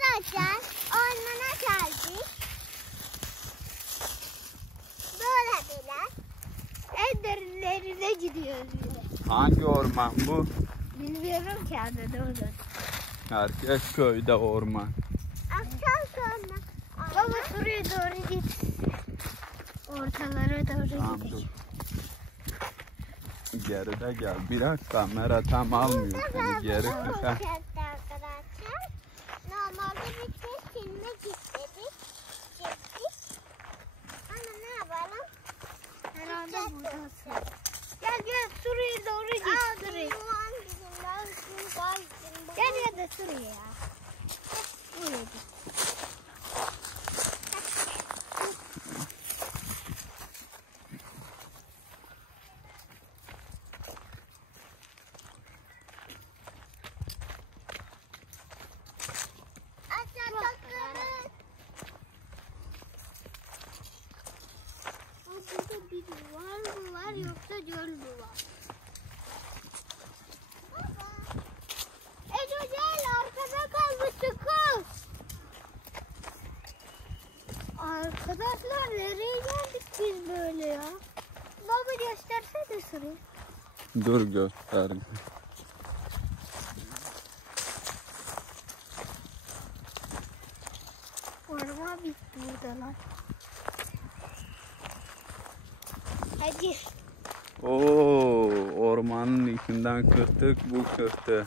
Arkadaşlar ormana geldik. Böyle bile. En derinlerine gidiyoruz bile. Hangi orman bu? Bilmiyorum ki anne ne olur. Herkes köyde orman. Akşam sonra. Baba şuraya doğru git. Ortalara doğru Tamam, gidelim. Geride gel. Biraz kamera tam almıyor seni. Geri kısa. Arkadaşlar. Normalde bir kez filme gittik. Ama ne yapalım? Herhalde buradasın. Gel şuraya doğru git. Şuraya. Gel ya da şuraya. Buraya git. Burada bir duvar mı var yoksa göl mü var? Ece gel arkada kalmışsın kız. Arkadaşlar nereye geldik biz böyle ya? Baba göstersene şurayı. Dur göstereyim. Orman bitti buradalar. Hadi. Oo, ormanın içinden kırtık bu kırtı.